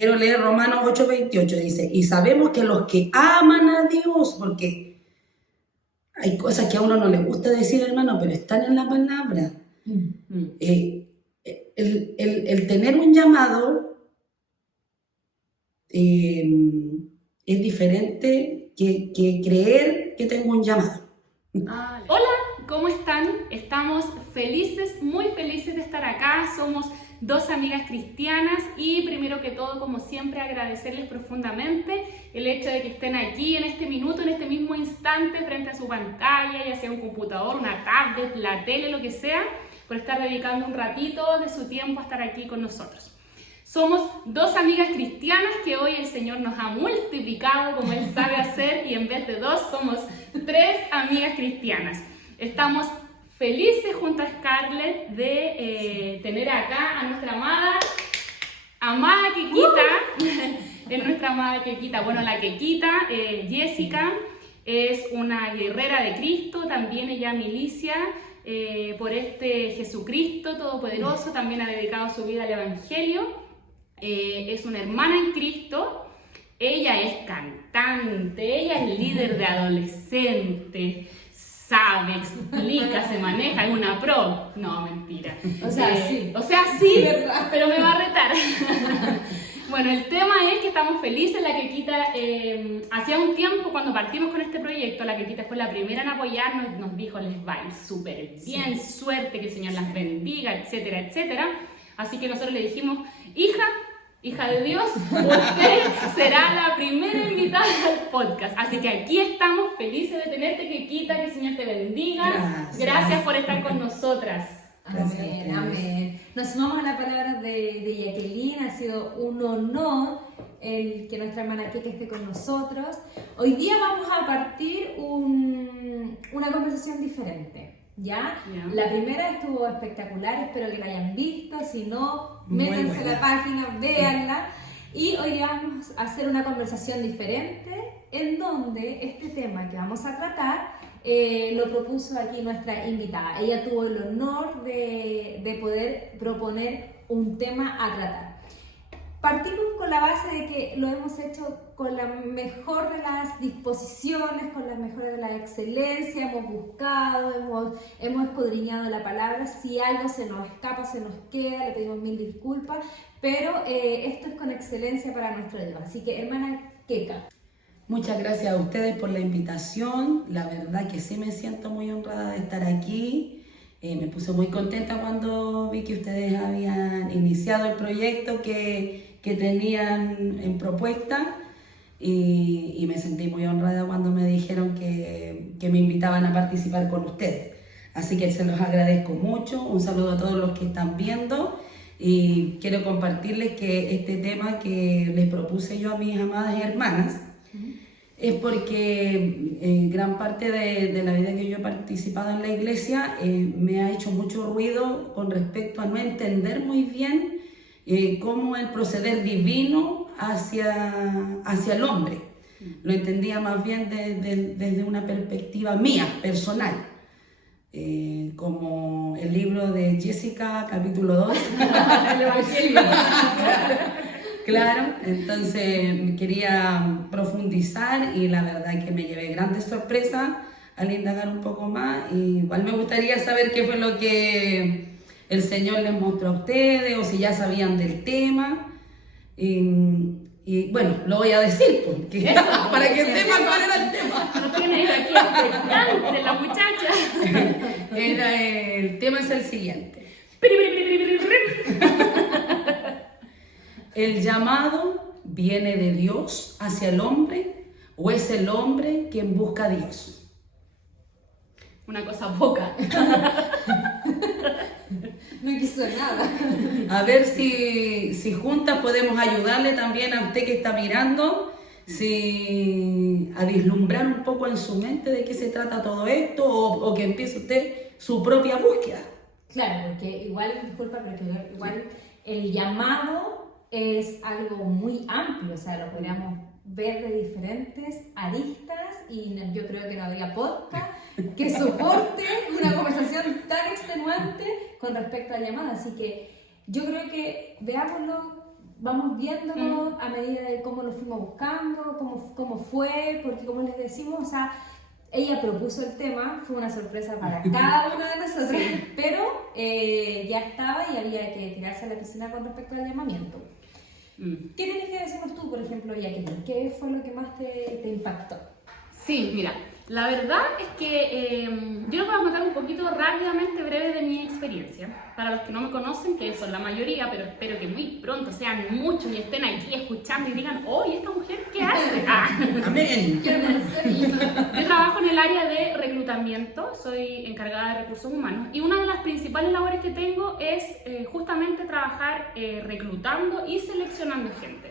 Quiero leer Romanos 8:28, dice, y sabemos que los que aman a Dios, porque hay cosas que a uno no le gusta decir, hermano, pero están en la palabra. El tener un llamado es diferente que creer que tengo un llamado. Hola, ¿cómo están? Estamos felices, muy felices de estar acá. Somos dos amigas cristianas y primero que todo, como siempre, agradecerles profundamente el hecho de que estén aquí en este minuto, en este mismo instante, frente a su pantalla, ya sea un computador, una tablet, la tele, lo que sea, por estar dedicando un ratito de su tiempo a estar aquí con nosotros. Somos dos amigas cristianas que hoy el Señor nos ha multiplicado como Él sabe hacer y en vez de dos somos tres amigas cristianas. Estamos felices junto a Scarlett de tener acá a nuestra amada Quequita. Es nuestra amada Quequita. Bueno, la Quequita, Jessica, es una guerrera de Cristo, también ella milicia por este Jesucristo Todopoderoso, también ha dedicado su vida al Evangelio. Es una hermana en Cristo, ella es cantante, ella es líder de adolescentes, sabe, explica, se maneja, es una pro. No, mentira. O sea, sí, pero me va a retar. Bueno, el tema es que estamos felices. La Quequita, hacía un tiempo cuando partimos con este proyecto, la Quequita fue la primera en apoyarnos, nos dijo, les va a ir súper bien, suerte, que el Señor las bendiga, etcétera, etcétera. Así que nosotros le dijimos, hija de Dios, usted será la primera invitada al podcast. Así que aquí estamos felices de tenerte, Quequita, que el Señor te bendiga. Gracias por estar con nosotras. Amén, amén. Nos sumamos a la palabra de Jacqueline, ha sido un honor el que nuestra hermana Queque esté con nosotros. Hoy día vamos a partir una conversación diferente. ¿Ya? La primera estuvo espectacular, espero que la hayan visto, si no, métanse a la página, véanla. Y hoy día vamos a hacer una conversación diferente en donde este tema que vamos a tratar lo propuso aquí nuestra invitada. Ella tuvo el honor de poder proponer un tema a tratar. Partimos con la base de que lo hemos hecho con la mejor de las disposiciones, con la mejor de la excelencia, hemos buscado, hemos escudriñado la palabra. Si algo se nos escapa, se nos queda, le pedimos mil disculpas, pero esto es con excelencia para nuestro Dios. Así que, hermana Queca. Muchas gracias a ustedes por la invitación. La verdad que sí me siento muy honrada de estar aquí. Me puse muy contenta cuando vi que ustedes habían iniciado el proyecto que tenían en propuesta y me sentí muy honrada cuando me dijeron que me invitaban a participar con ustedes. Así que se los agradezco mucho. Un saludo a todos los que están viendo y quiero compartirles que este tema que les propuse yo a mis amadas hermanas es porque gran parte de la vida que yo he participado en la iglesia me ha hecho mucho ruido con respecto a no entender muy bien cómo el proceder divino hacia el hombre. Lo entendía más bien desde una perspectiva mía, personal. Como el libro de Jessica, capítulo 2. El Evangelio. Claro, entonces quería profundizar y la verdad que me llevé grandes sorpresas al indagar un poco más. Y igual me gustaría saber qué fue lo que el Señor les mostró a ustedes o si ya sabían del tema. Y bueno, lo voy a decir porque, para que sepan cuál era el tema. No tienes aquí expectante la muchacha. El tema es el siguiente. ¿El llamado viene de Dios hacia el hombre o es el hombre quien busca a Dios? Una cosa poca. No quiso nada. A ver si juntas podemos ayudarle también a usted que está mirando a vislumbrar un poco en su mente de qué se trata todo esto o que empiece usted su propia búsqueda. Claro, porque igual, disculpa, pero igual el llamado es algo muy amplio, o sea, lo podríamos ver de diferentes aristas y yo creo que no habría podcast que soporte una conversación tan extenuante con respecto al llamado, así que yo creo que veámoslo vamos viéndolo a medida de cómo lo fuimos buscando, cómo fue, porque como les decimos, o sea, ella propuso el tema, fue una sorpresa para cada uno de nosotros, pero ya estaba y había que tirarse a la piscina con respecto al llamamiento. ¿Qué tienes que decirnos tú, por ejemplo, Jacqueline? ¿Qué fue lo que más te impactó? Sí, mira, la verdad es que yo les voy a contar un poquito rápidamente breve de mi experiencia. Para los que no me conocen, que son la mayoría, pero espero que muy pronto sean muchos y estén aquí escuchando y digan, oh, ¿y esta mujer qué hace? Amén. Yo trabajo en el área de reclutamiento, soy encargada de recursos humanos y una de las principales labores que tengo es justamente trabajar reclutando y seleccionando gente.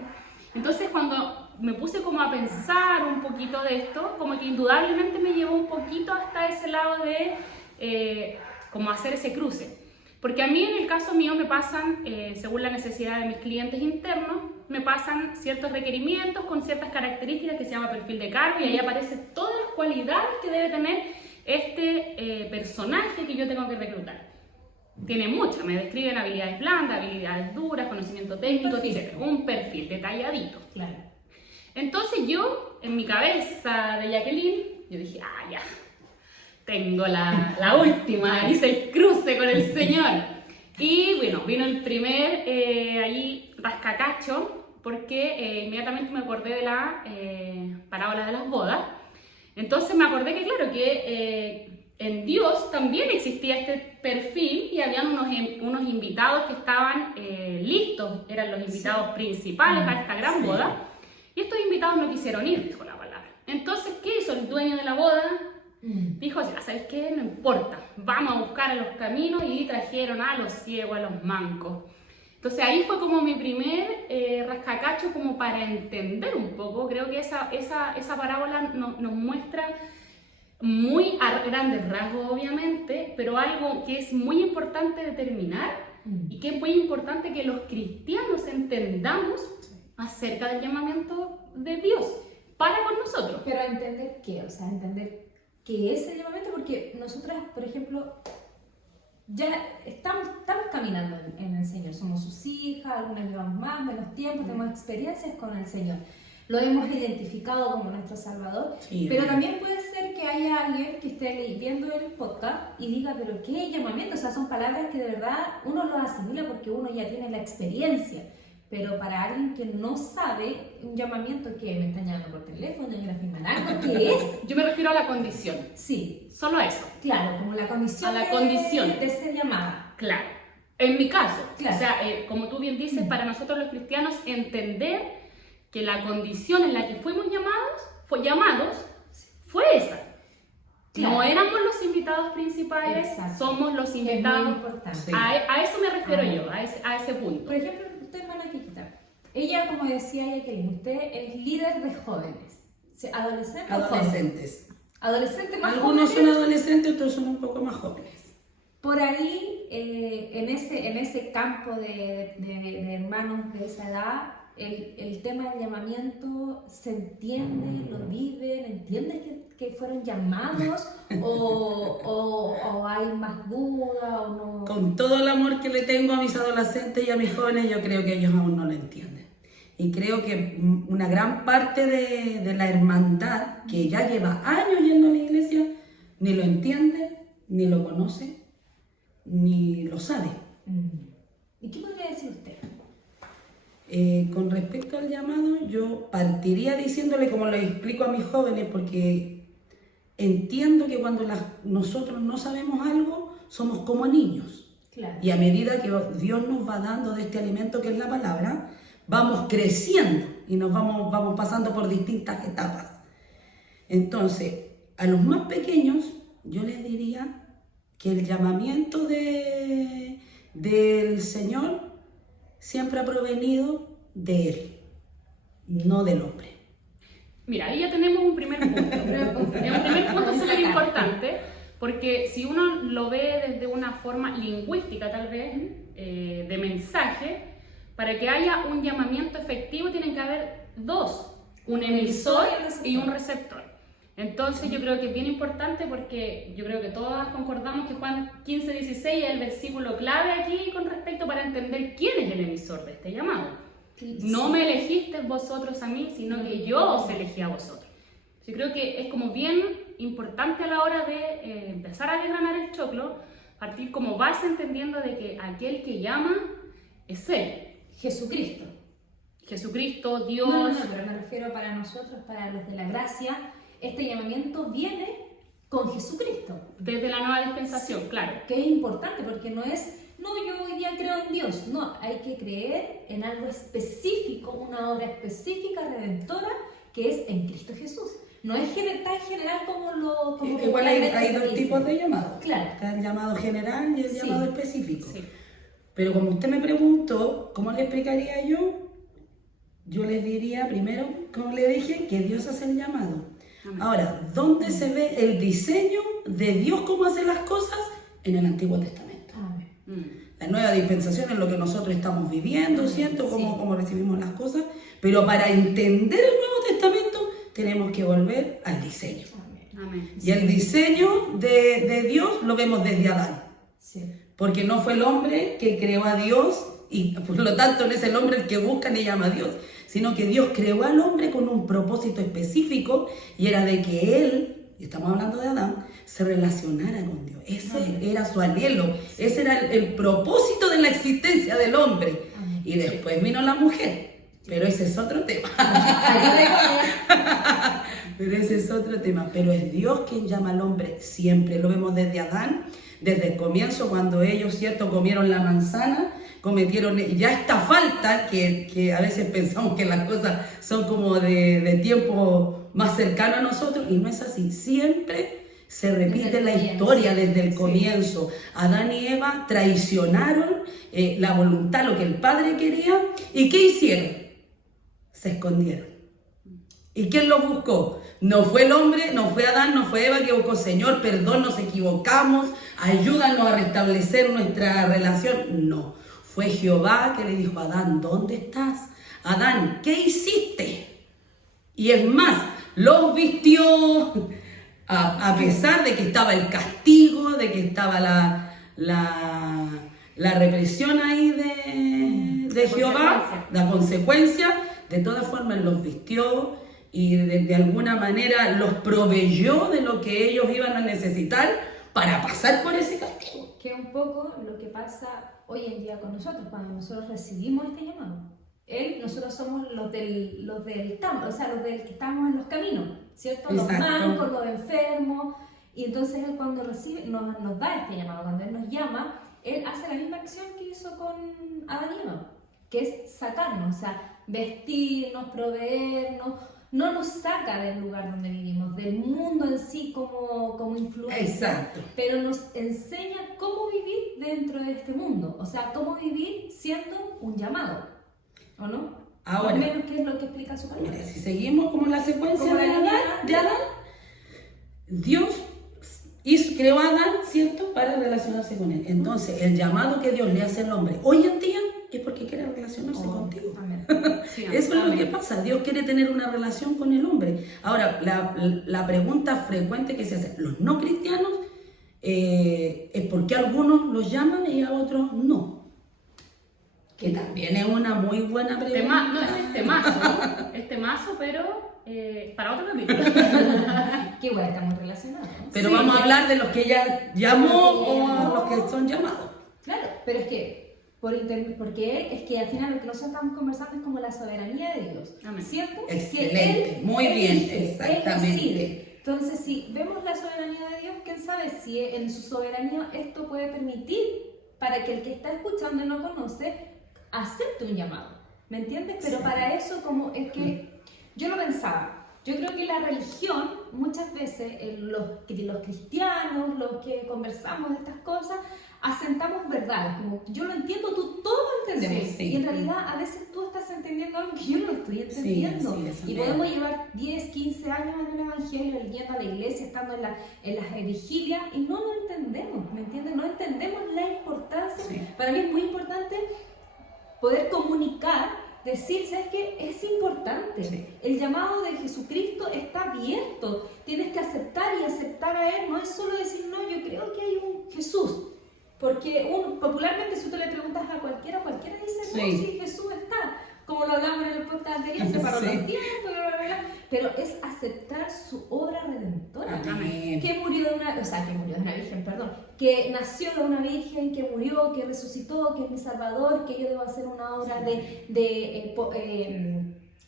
Entonces cuando me puse como a pensar un poquito de esto, como que indudablemente me llevó un poquito hasta ese lado de como hacer ese cruce. Porque a mí en el caso mío me pasan, según la necesidad de mis clientes internos, me pasan ciertos requerimientos con ciertas características que se llama perfil de cargo y ahí aparecen todas las cualidades que debe tener este personaje que yo tengo que reclutar. Tiene muchas, me describen habilidades blandas, habilidades duras, conocimiento técnico, etc. Un perfil detalladito. Claro. Entonces yo, en mi cabeza de Jacqueline, yo dije, ya, tengo la última, hice el cruce con el Señor. Y bueno, vino el primer ahí rascacacho, porque inmediatamente me acordé de la parábola de las bodas. Entonces me acordé que claro, que en Dios también existía este perfil y habían unos invitados que estaban listos, eran los invitados principales a esta gran boda. Y estos invitados no quisieron ir, dijo la palabra. Entonces, ¿qué hizo el dueño de la boda? Dijo, ¿sabes qué? No importa, vamos a buscar a los caminos y trajeron a los ciegos, a los mancos. Entonces ahí fue como mi primer rascacacho como para entender un poco. Creo que esa parábola nos muestra muy a grandes rasgos, obviamente, pero algo que es muy importante determinar y que es muy importante que los cristianos entendamos acerca del llamamiento de Dios para con nosotros. Pero entender qué, o sea, entender qué es el llamamiento, porque nosotras, por ejemplo, ya estamos caminando en el Señor, somos sus hijas, algunas llevamos más, menos tiempo, tenemos experiencias con el Señor. Lo hemos identificado como nuestro Salvador, pero también puede ser que haya alguien que esté viendo el podcast y diga, pero ¿qué llamamiento? O sea, son palabras que de verdad uno lo asimila porque uno ya tiene la experiencia. Pero para alguien que no sabe, un llamamiento que me está llamando por teléfono, y me firman algo, ¿qué es? Yo me refiero a la condición. Sí. Solo a eso. Claro, como la condición, de ser llamada. Claro. En mi caso, claro. O sea, como tú bien dices, para nosotros los cristianos entender que la condición en la que fuimos llamados fue esa. Claro. No éramos los invitados principales, somos los invitados. Es muy importante. Sí. A eso me refiero yo, a ese punto. Por ejemplo, usted, hermana Kikita, ella, como decía Jacqueline, usted es líder de jóvenes. Adolescentes. Adolescentes más Algunos jóvenes. son adolescentes, otros son un poco más jóvenes. Por ahí, en ese campo de hermanos de esa edad, el tema del llamamiento se entiende, lo viven, entienden que fueron llamados o hay más duda o no. Con todo el amor que le tengo a mis adolescentes y a mis jóvenes, yo creo que ellos aún no lo entienden. Y creo que una gran parte de la hermandad, que ya lleva años yendo a la iglesia, ni lo entiende, ni lo conoce, ni lo sabe. ¿Y qué podría decir usted? Con respecto al llamado, yo partiría diciéndole, como lo explico a mis jóvenes, porque entiendo que cuando nosotros no sabemos algo, somos como niños. Claro. Y a medida que Dios nos va dando de este alimento que es la palabra, vamos creciendo y nos vamos pasando por distintas etapas. Entonces, a los más pequeños, yo les diría que el llamamiento del Señor siempre ha provenido de Él, no del hombre. Mira, ahí ya tenemos un primer punto. Un primer punto súper importante, porque si uno lo ve desde una forma lingüística, tal vez, de mensaje, para que haya un llamamiento efectivo tienen que haber dos, un emisor y un receptor. Entonces yo creo que es bien importante porque yo creo que todas concordamos que Juan 15:16 es el versículo clave aquí con respecto para entender quién es el emisor de este llamado. No me elegisteis vosotros a mí, sino que yo os elegí a vosotros. Yo creo que es como bien importante a la hora de empezar a desgranar el choclo, partir como base entendiendo de que aquel que llama es Él. Jesucristo. Jesucristo, Dios. No, pero me refiero para nosotros, para los de la gracia, este llamamiento viene con Jesucristo. Desde la nueva dispensación, claro. Que es importante porque no es, no, yo hoy día creo en Dios. No, hay que creer en algo específico, una obra específica, redentora, que es en Cristo Jesús. No es tan general como lo... Como Igual hay dos dice. tipos de llamados. Claro. Está el llamado general y el Sí. llamado específico. Sí. Pero como usted me preguntó, ¿cómo le explicaría yo? Yo les diría primero, como le dije, que Dios hace el llamado. Amén. Ahora, ¿dónde se ve el diseño de Dios cómo hace las cosas? En el Antiguo Testamento. Amén. La nueva dispensación es lo que nosotros estamos viviendo, ¿cierto? Sí. Cómo recibimos las cosas. Pero para entender el Nuevo Testamento tenemos que volver al diseño. Amén. Amén. Y el diseño de Dios lo vemos desde Adán. Sí. Porque no fue el hombre que creó a Dios y por lo tanto no es el hombre el que busca ni llama a Dios, sino que Dios creó al hombre con un propósito específico y era de que él, y estamos hablando de Adán, se relacionara con Dios. Ese era su anhelo, ese era el propósito de la existencia del hombre. Amén. Y después vino la mujer, pero ese es otro tema. Pero ese es otro tema. Pero es Dios quien llama al hombre siempre. Lo vemos desde Adán, desde el comienzo, cuando ellos, ¿cierto?, comieron la manzana, cometieron ya esta falta, que a veces pensamos que las cosas son como de tiempo más cercano a nosotros, y no es así. Siempre se repite la historia desde el comienzo. Adán y Eva traicionaron la voluntad, lo que el Padre quería, ¿y qué hicieron? Se escondieron. ¿Y quién los buscó? No fue el hombre, no fue Adán, no fue Eva que buscó, Señor, perdón, nos equivocamos, ayúdanos a restablecer nuestra relación. No, fue Jehová que le dijo a Adán, ¿dónde estás? Adán, ¿qué hiciste? Y es más, los vistió, a pesar de que estaba el castigo, de que estaba la represión ahí de Jehová, la consecuencia, de todas formas los vistió y de alguna manera los proveyó de lo que ellos iban a necesitar para pasar por ese castigo. Que un poco lo que pasa hoy en día con nosotros, cuando nosotros recibimos este llamado. Nosotros somos los del campo, o sea, los del que estamos en los caminos, ¿cierto? Los Exacto. mancos, los enfermos. Y entonces Él cuando recibe, nos da este llamado, cuando Él nos llama, Él hace la misma acción que hizo con Adán y Eva, que es sacarnos, o sea, vestirnos, proveernos. No nos saca del lugar donde vivimos, del mundo en sí como influencia, Exacto. pero nos enseña cómo vivir dentro de este mundo, o sea, cómo vivir siendo un llamado, ¿o no? Ahora, Más o menos, ¿qué es lo que explica su palabra? Mira, si seguimos como la secuencia Como la de línea. Adán, Dios creó a Adán, ¿cierto?, para relacionarse con él. Entonces, el llamado que Dios le hace al hombre hoy en día es porque quiere relacionarse contigo. Amén. Sí, Eso es lo amén. que pasa. Dios quiere tener una relación con el hombre. Ahora, la pregunta frecuente que se hace, los no cristianos, es por qué a algunos los llaman y a otros no. Que también es una muy buena pregunta. No es temazo, pero para otro capítulo. Que igual estamos relacionados, ¿no? Pero Sí, vamos a ya. hablar de los que ella llamó Los que o a llamó. los que son llamados. Claro, pero es que porque es que al final lo que nosotros estamos conversando es como la soberanía de Dios, Amén. ¿cierto? Excelente, Que muy bien, elige, exactamente. Él decide. Entonces, si vemos la soberanía de Dios, ¿quién sabe si en su soberanía esto puede permitir para que el que está escuchando y no conoce acepte un llamado? ¿Me entiendes? Pero Sí. para eso, como es que yo lo pensaba. Yo creo que la religión, muchas veces, los cristianos, los que conversamos de estas cosas, asentamos verdades, como yo lo entiendo, tú todo lo entendemos, Sí, sí. y en realidad a veces tú estás entendiendo algo que yo no lo estoy entendiendo, sí, eso y es podemos verdad. llevar 10, 15 años en el evangelio, yendo a la iglesia, estando en las vigilias, y no lo entendemos, ¿me entiendes? No entendemos la importancia, Sí. para mí es muy importante poder comunicar, decir, ¿sabes qué? Es importante. Sí. El llamado de Jesucristo está abierto. Tienes que aceptar y aceptar a Él. No es solo decir, no, yo creo que hay un Jesús. Porque popularmente si tú le preguntas a cualquiera dice, no, Sí. sí, Jesús está. como lo hablamos en el podcast anterior, separó Sí. los tiempos, bla, bla, bla, pero es aceptar su obra redentora. Amén. Que murió de una, virgen, perdón, que nació de una virgen, que murió, que resucitó, que es mi salvador, que yo debo hacer una obra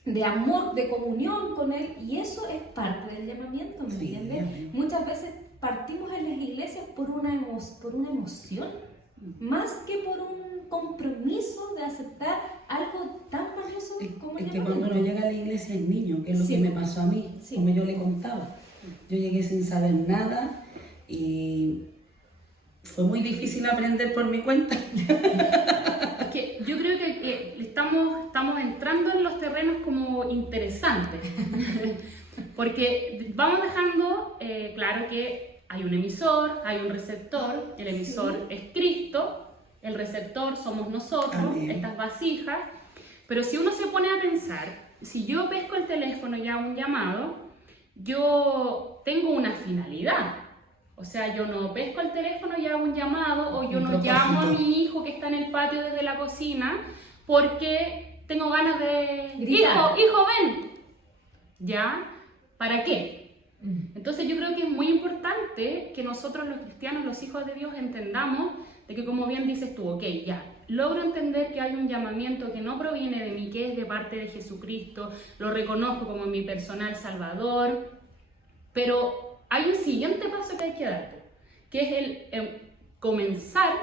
de amor, de comunión con él, y eso es parte del llamamiento, ¿me Sí, entiendes? amén. Muchas veces partimos en las iglesias por una emoción, más que por un compromiso de aceptar algo tan valioso como el Es que cuando llamamiento. uno llega a la iglesia es niño, que es lo Sí. que me pasó a mí, Sí. como yo le contaba. Yo llegué sin saber nada y fue muy difícil aprender por mi cuenta. Es que yo creo que estamos entrando en los terrenos como interesantes, porque vamos dejando claro que hay un emisor, hay un receptor, el emisor es Cristo, el receptor somos nosotros, Amén. estas vasijas, pero si uno se pone a pensar, si yo pesco el teléfono y hago un llamado, yo tengo una finalidad. O sea, yo no pesco el teléfono y hago un llamado, o yo Un no propósito. llamo a mi hijo que está en el patio desde la cocina porque tengo ganas de... Gritar. Hijo, ven. ¿Ya? ¿Para qué? Mm. Entonces yo creo que es muy importante que nosotros los cristianos, los hijos de Dios, entendamos de que, como bien dices tú, ok, ya, logro entender que hay un llamamiento que no proviene de mí, que es de parte de Jesucristo, lo reconozco como mi personal salvador, pero hay un siguiente paso que hay que dar, que es el comenzar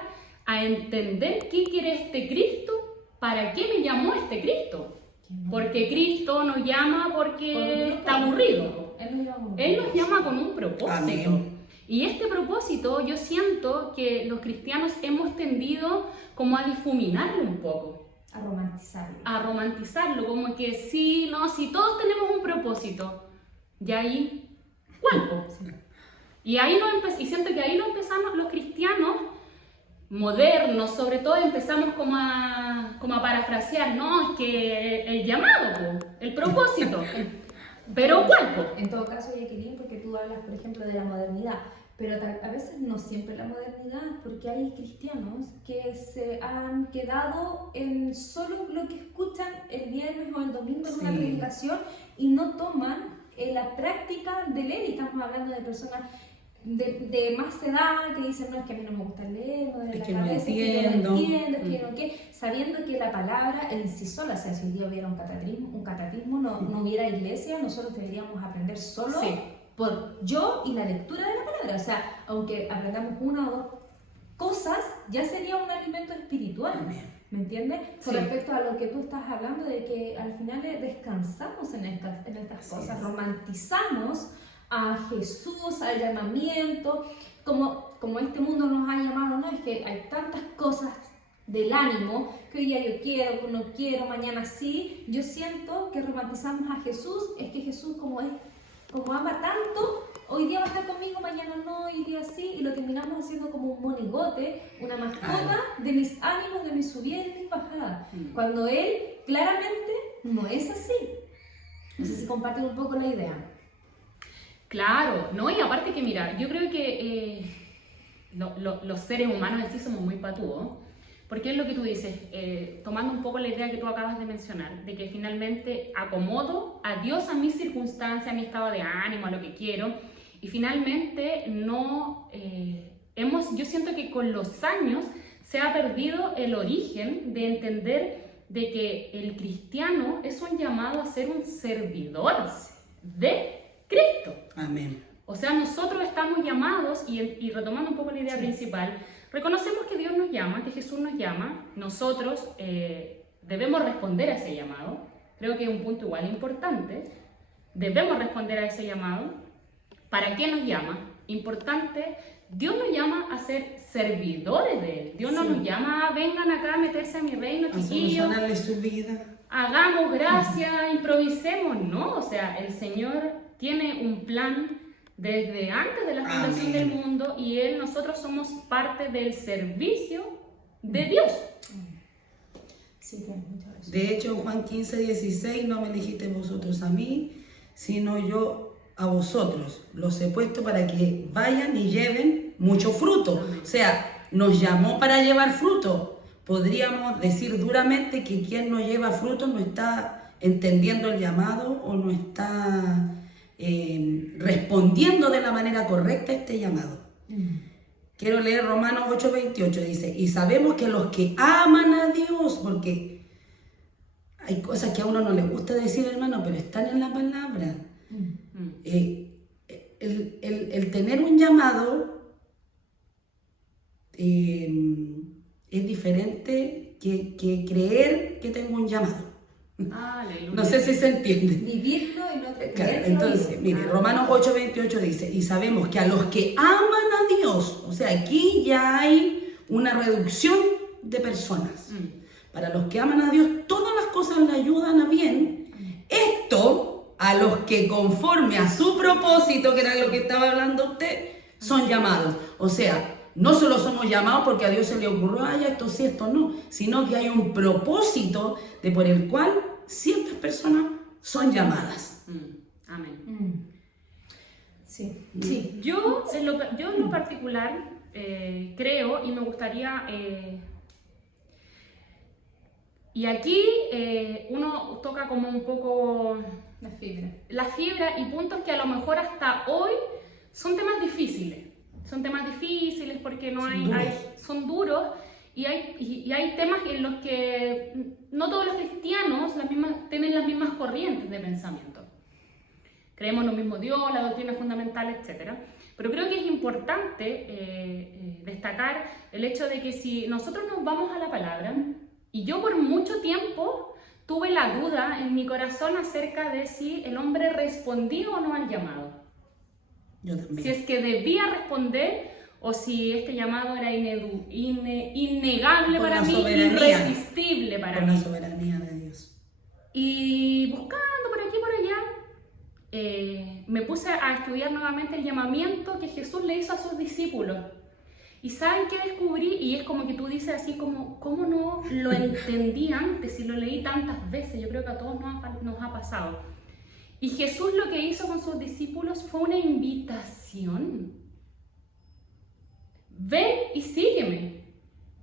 a entender qué quiere este Cristo, para qué me llamó este Cristo. Porque Cristo nos llama porque está aburrido. Él nos llama con un propósito. Amén. Y este propósito yo siento que los cristianos hemos tendido como a difuminarlo un poco, A romantizarlo. a romantizarlo, como que sí, no, si todos tenemos un propósito, y ahí, ¿cuál? Po? Y siento que ahí lo empezamos los cristianos modernos, sobre todo empezamos como a parafrasear, no, es que el llamado, po, el propósito, pero ¿cuál? Po? En todo caso, Jacqueline, porque tú hablas, por ejemplo, de la modernidad, pero a veces no siempre la modernidad, porque hay cristianos que se han quedado en solo lo que escuchan el viernes o el domingo en una Sí. predicación y no toman la práctica de leer. Y estamos hablando de personas de más edad que dicen, no, es que a mí no me gusta leer, no de Es la que no cabeza, es que yo entiendo. no entiendo, es que yo no qué, sabiendo que la palabra en sí sola, o sea, si hoy día hubiera un catecismo, no hubiera iglesia, nosotros deberíamos aprender solo Sí. por yo y la lectura de la palabra. O sea, aunque aprendamos una o dos cosas, ya sería un alimento espiritual. Amén. ¿Me entiendes? Con Sí. respecto a lo que tú estás hablando, de que al final descansamos en estas Así cosas, es. romantizamos a Jesús, al llamamiento, como este mundo nos ha llamado, ¿no? Es que hay tantas cosas del ánimo, que hoy día yo quiero, no quiero, mañana sí. Yo siento que romantizamos a Jesús, es que Jesús como ama tanto, hoy día va a estar conmigo, mañana no, hoy día sí, y lo terminamos haciendo como un monigote, una mascota de mis ánimos, de mis subidas y de mis bajadas, cuando Él claramente no es así. No sé si comparten un poco la idea. Claro, ¿no? Y aparte que mira, yo creo que los seres humanos en sí somos muy patúos, porque es lo que tú dices, tomando un poco la idea que tú acabas de mencionar, de que finalmente acomodo a Dios a mis circunstancias, a mi estado de ánimo, a lo que quiero, y finalmente yo siento que con los años se ha perdido el origen de entender de que el cristiano es un llamado a ser un servidor de Cristo. Amén. O sea, nosotros estamos llamados, y retomando un poco la idea principal, reconocemos que Dios nos llama, que Jesús nos llama, nosotros debemos responder a ese llamado, creo que es un punto igual importante, debemos responder a ese llamado. ¿Para qué nos llama? Importante, Dios nos llama a ser servidores de Él, Dios no Sí. nos llama a vengan acá a meterse a mi reino, A chiquillos, solucionarle su vida. hagamos gracia, improvisemos, no, o sea, el Señor tiene un plan desde antes de la fundación Amén. del mundo y nosotros somos parte del servicio de Dios. Sí, tienes mucha razón. De hecho, en Juan 15:16, no me elegiste vosotros a mí, sino yo a vosotros. Los he puesto para que vayan y lleven mucho fruto. O sea, nos llamó para llevar fruto, podríamos decir duramente que quien no lleva frutos no está entendiendo el llamado o no está respondiendo de la manera correcta a este llamado. Quiero leer Romanos 8:28, dice, y sabemos que los que aman a Dios, porque hay cosas que a uno no le gusta decir, hermano, pero están en la palabra. El tener un llamado es diferente que creer que tengo un llamado. Aleluya. No sé si se entiende. Vivirlo y no Claro, creerlo. entonces, mire, Romanos 8:28 dice, y sabemos que a los que aman a Dios, o sea, aquí ya hay una reducción de personas. Para los que aman a Dios, todas las cosas le ayudan a bien. Esto, a los que conforme a su propósito, que era lo que estaba hablando usted, son llamados. O sea, no solo somos llamados porque a Dios se le ocurrió, ay, esto sí, esto no, sino que hay un propósito por el cual ciertas personas son llamadas. Amén. Sí, sí. Yo en lo particular creo y me gustaría... y aquí uno toca como un poco La fibra. y puntos que a lo mejor hasta hoy son temas difíciles. Son temas difíciles porque no son duros y hay temas en los que no todos los cristianos tienen las mismas corrientes de pensamiento. Creemos en lo mismo Dios, la doctrina fundamental, etc. Pero creo que es importante destacar el hecho de que si nosotros nos vamos a la palabra, y yo por mucho tiempo tuve la duda en mi corazón acerca de si el hombre respondía o no al llamado. Yo también. Si es que debía responder o si este llamado era innegable Por para la mí, soberanía. irresistible para Con mí. la soberanía de Dios. Y buscando por aquí y por allá, me puse a estudiar nuevamente el llamamiento que Jesús le hizo a sus discípulos. Y ¿saben qué descubrí? Y es como que tú dices así como, ¿cómo no lo entendí antes y lo leí tantas veces? Yo creo que a todos nos ha pasado. Y Jesús lo que hizo con sus discípulos fue una invitación. Ven y sígueme.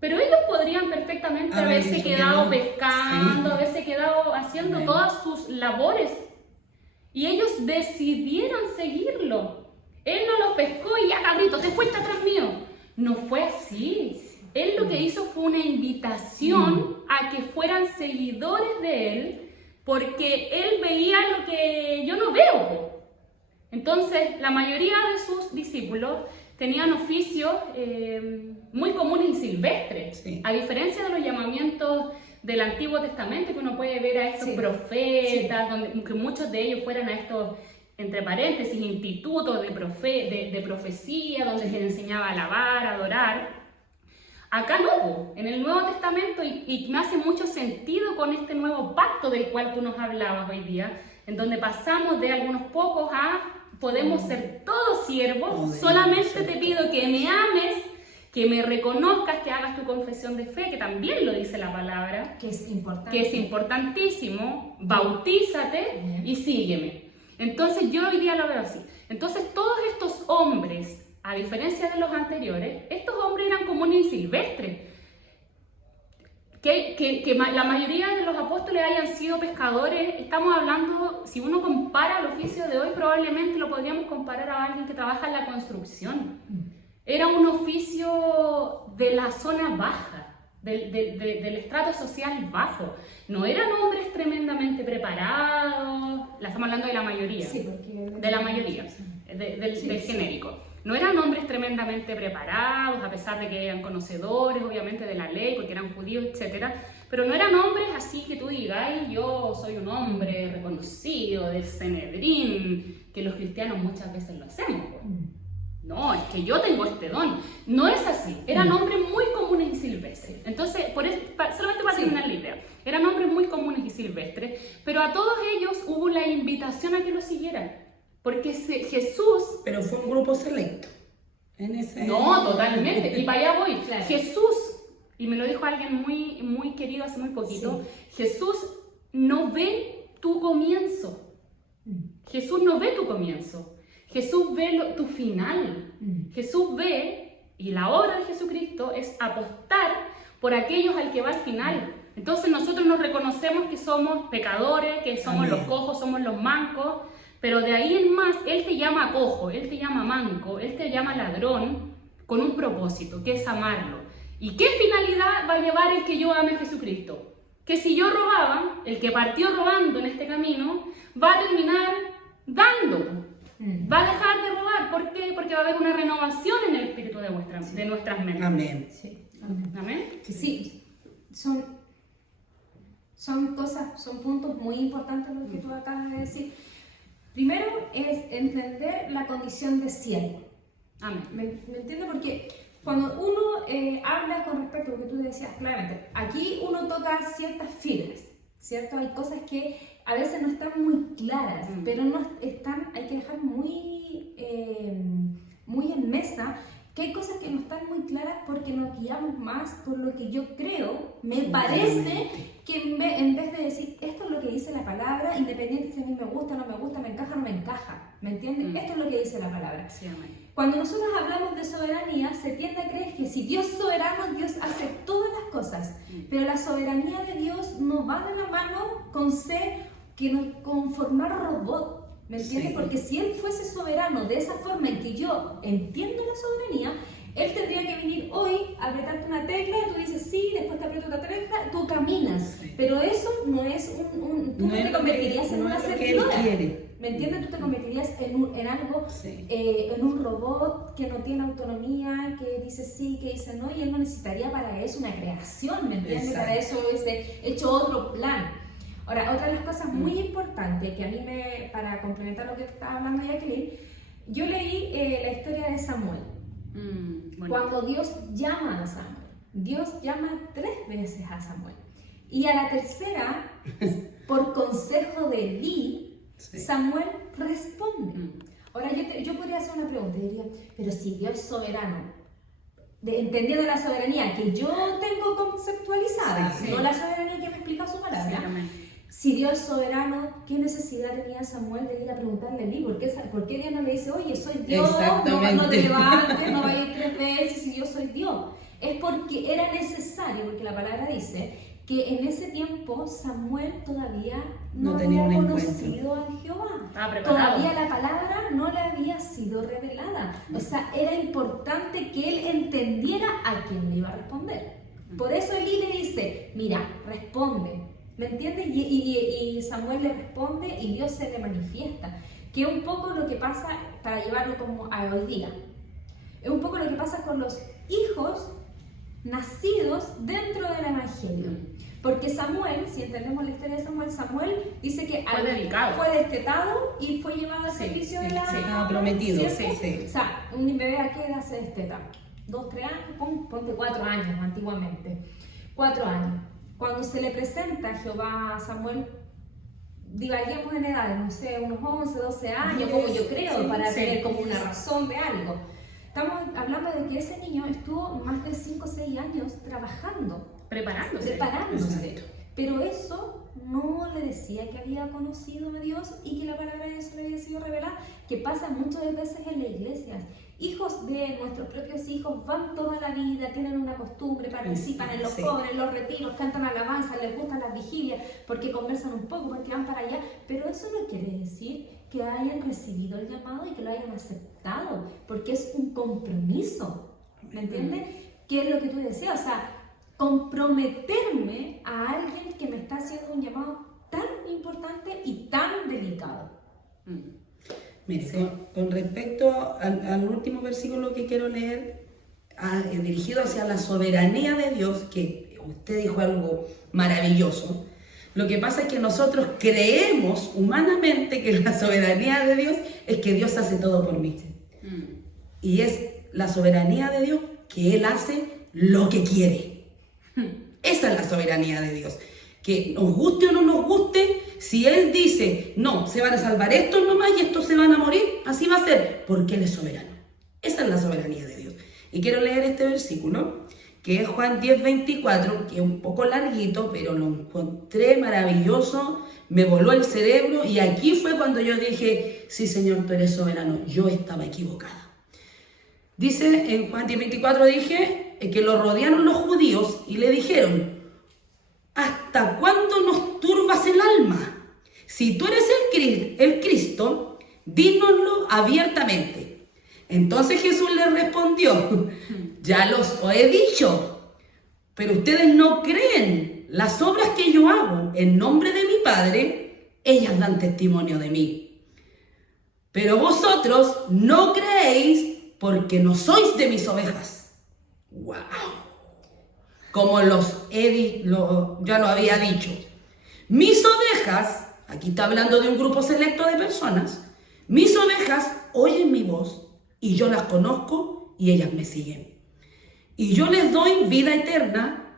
Pero ellos podrían perfectamente haberse quedado pescando, haberse quedado haciendo todas sus labores. Y ellos decidieron seguirlo. Él no los pescó y ya, cabrito, te fuiste atrás mío. No fue así. Él lo que hizo fue una invitación a que fueran seguidores de él, porque él veía lo que yo no veo. Entonces, la mayoría de sus discípulos tenían oficios muy comunes y silvestres, a diferencia de los llamamientos del Antiguo Testamento, que uno puede ver a estos profetas, donde que muchos de ellos fueran a estos, entre paréntesis, institutos de profecía, donde se les enseñaba a alabar, a adorar. Acá no, en el Nuevo Testamento, y me hace mucho sentido con este nuevo pacto del cual tú nos hablabas hoy día, en donde pasamos de algunos pocos a podemos ser todos siervos, solamente te pido que me ames, que me reconozcas, que hagas tu confesión de fe, que también lo dice la palabra, que es importante, que es importantísimo, bautízate y sígueme. Entonces yo hoy día lo veo así. Entonces todos estos hombres, a diferencia de los anteriores, estos hombres eran comunes y silvestres. Que la mayoría de los apóstoles hayan sido pescadores, estamos hablando, si uno compara el oficio de hoy, probablemente lo podríamos comparar a alguien que trabaja en la construcción. Era un oficio de la zona baja, del estrato social bajo. No eran hombres tremendamente preparados, estamos hablando de la mayoría, de la mayoría, del genérico. No eran hombres tremendamente preparados, a pesar de que eran conocedores, obviamente, de la ley, porque eran judíos, etc. Pero no eran hombres así que tú digas, ay, yo soy un hombre reconocido del Sanedrín, que los cristianos muchas veces lo hacemos. No, es que yo tengo este don. No es así. Eran hombres muy comunes y silvestres. Entonces, solamente para terminar la idea, eran hombres muy comunes y silvestres, pero a todos ellos hubo la invitación a que lo siguieran. Porque Jesús... Pero fue un grupo selecto. No, totalmente. Y para allá voy. Claro. Jesús, y me lo dijo alguien muy, muy querido hace muy poquito, Jesús no ve tu comienzo. Jesús no ve tu comienzo. Jesús ve tu final. Jesús ve, y la obra de Jesucristo es apostar por aquellos al que va al final. Entonces nosotros nos reconocemos que somos pecadores, que somos los cojos, somos los mancos, pero de ahí en más, Él te llama cojo, Él te llama manco, Él te llama ladrón, con un propósito, que es amarlo. ¿Y qué finalidad va a llevar el que yo ame a Jesucristo? Que si yo robaba, el que partió robando en este camino, va a terminar dando. Va a dejar de robar. ¿Por qué? Porque va a haber una renovación en el espíritu de nuestras mentes. Amén. Sí. ¿Amén? Sí, son cosas, son puntos muy importantes lo que tú acabas de decir. Primero es entender la condición de siervo. Amén. ¿Me entiendes? Porque cuando uno habla con respecto a lo que tú decías claramente, aquí uno toca ciertas fibras, ¿cierto? Hay cosas que a veces no están muy claras, pero no están, hay que dejar muy en mesa que hay cosas que no están muy claras porque nos guiamos más por lo que yo creo, me parece que en vez de decir esto es lo que dice la palabra, independiente si a mí me gusta, no me gusta, me encaja, no me encaja, ¿me entiendes? Esto es lo que dice la palabra. Sí, amén. Cuando nosotros hablamos de soberanía, se tiende a creer que si Dios es soberano, Dios hace todas las cosas, pero la soberanía de Dios no va de la mano con ser con formar robot. ¿Me entiendes? Sí. Porque si Él fuese soberano de esa forma en que yo entiendo la soberanía, Él tendría que venir hoy a apretarte una tecla y tú dices sí, después te aprieto otra tecla, tú caminas. Sí. pero eso no es tú no te convertirías en una servidora. ¿Me entiendes? Tú te convertirías en algo, Sí. en un robot que no tiene autonomía, que dice sí, que dice no, y Él no necesitaría para eso una creación, ¿me entiendes? Exacto. Para eso hubiese hecho otro plan. Ahora, otra de las cosas muy importantes que a mí para complementar lo que estaba hablando Jacqueline, yo leí la historia de Samuel. Bueno. Cuando Dios llama a Samuel, Dios llama 3 veces a Samuel. Y a la tercera, por consejo de Eli, Sí. Samuel responde. Ahora, yo podría hacer una pregunta, diría, pero si Dios es soberano, entendiendo la soberanía que yo tengo conceptualizada, Sí, sí. no la soberanía que me explica su palabra, Sí, amén. si Dios es soberano, ¿qué necesidad tenía Samuel de ir a preguntarle a Eli? ¿Por qué Dios no le dice, oye, soy Dios, no te levantes, no vayas 3 veces si yo soy Dios? Es porque era necesario, porque la palabra dice que en ese tiempo Samuel todavía no tenía había un conocido a Jehová. Estaba preparado. Todavía la palabra no le había sido revelada. O sea, era importante que él entendiera a quién le iba a responder. Por eso Eli le dice, mira, responde. ¿Me entiendes? Y Samuel le responde y Dios se le manifiesta. Que es un poco lo que pasa, para llevarlo como a hoy día, es un poco lo que pasa con los hijos nacidos dentro del Evangelio. Porque Samuel, si entendemos la historia de Samuel, Samuel dice que fue destetado y fue llevado al servicio de la... Estaba prometido. ¿cierto? Sí. O sea, un bebé a qué edad se desteta, 2, 3 años, ponte 4 años antiguamente, 4 años. Cuando se le presenta a Jehová a Samuel, divaguemos en edades, no sé, unos 11, 12 años, como yo creo, Sí, para sí. tener como una razón de algo. Estamos hablando de que ese niño estuvo más de 5 o 6 años trabajando, Preparándose. Exacto. pero eso no le decía que había conocido a Dios y que la palabra de Dios le había sido revelada, que pasa muchas veces en la iglesia. Hijos de nuestros propios hijos van toda la vida, tienen una costumbre, participan en los Sí. jóvenes, en los retiros, cantan alabanzas, les gustan las vigilias, porque conversan un poco, porque van para allá, pero eso no quiere decir que hayan recibido el llamado y que lo hayan aceptado, porque es un compromiso, ¿me entiendes? ¿Qué es lo que tú decías? O sea, comprometerme a alguien que me está haciendo un llamado tan importante y tan delicado. Mire, con respecto al último versículo que quiero leer, dirigido hacia la soberanía de Dios, que usted dijo algo maravilloso. Lo que pasa es que nosotros creemos humanamente que la soberanía de Dios es que Dios hace todo por mí. Y es la soberanía de Dios que Él hace lo que quiere. Esa es la soberanía de Dios. Que nos guste o no nos guste, si Él dice, no, se van a salvar estos nomás y estos se van a morir, así va a ser, porque Él es soberano. Esa es la soberanía de Dios. Y quiero leer este versículo, que es Juan 10:24, que es un poco larguito, pero lo encontré maravilloso, me voló el cerebro, y aquí fue cuando yo dije, sí Señor, tú eres soberano, yo estaba equivocada. Dice en Juan 10:24, dije, que lo rodearon los judíos y le dijeron: ¿hasta cuándo nos turbas el alma? Si tú eres el Cristo, dínoslo abiertamente. Entonces Jesús les respondió: ya los he dicho, pero ustedes no creen. Las obras que yo hago en nombre de mi Padre, ellas dan testimonio de mí. Pero vosotros no creéis porque no sois de mis ovejas. ¡Wow! Como ya lo había dicho. Mis ovejas, aquí está hablando de un grupo selecto de personas, mis ovejas oyen mi voz y yo las conozco y ellas me siguen. Y yo les doy vida eterna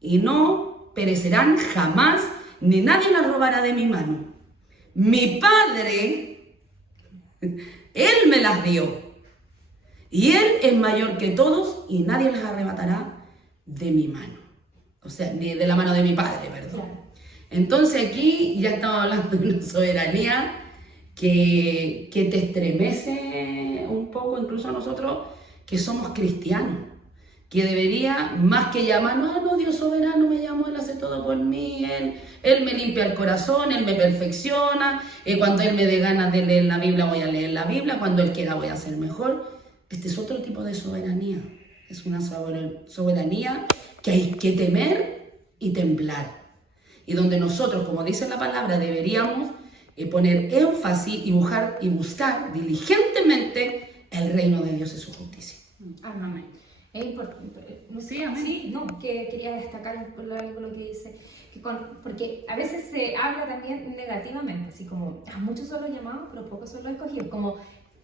y no perecerán jamás, ni nadie las robará de mi mano. Mi Padre, Él me las dio. Y Él es mayor que todos y nadie las arrebatará de mi mano. O sea, ni de la mano de mi Padre, perdón. Entonces aquí ya estamos hablando de una soberanía que te estremece un poco, incluso a nosotros que somos cristianos. Que debería, más que llamarnos: no, Dios soberano me llamó, Él hace todo por mí, Él me limpia el corazón, Él me perfecciona, cuando Él me dé ganas de leer la Biblia voy a leer la Biblia, cuando Él quiera voy a ser mejor. Este es otro tipo de soberanía, es una soberanía que hay que temer y temblar. Y donde nosotros, como dice la palabra, deberíamos poner énfasis y buscar diligentemente el reino de Dios y su justicia. Amén. Es importante. Sí, amén. Sí, no, que quería destacar algo lo que dice, porque a veces se habla también negativamente, así como muchos son los llamados, pero pocos son los escogidos, como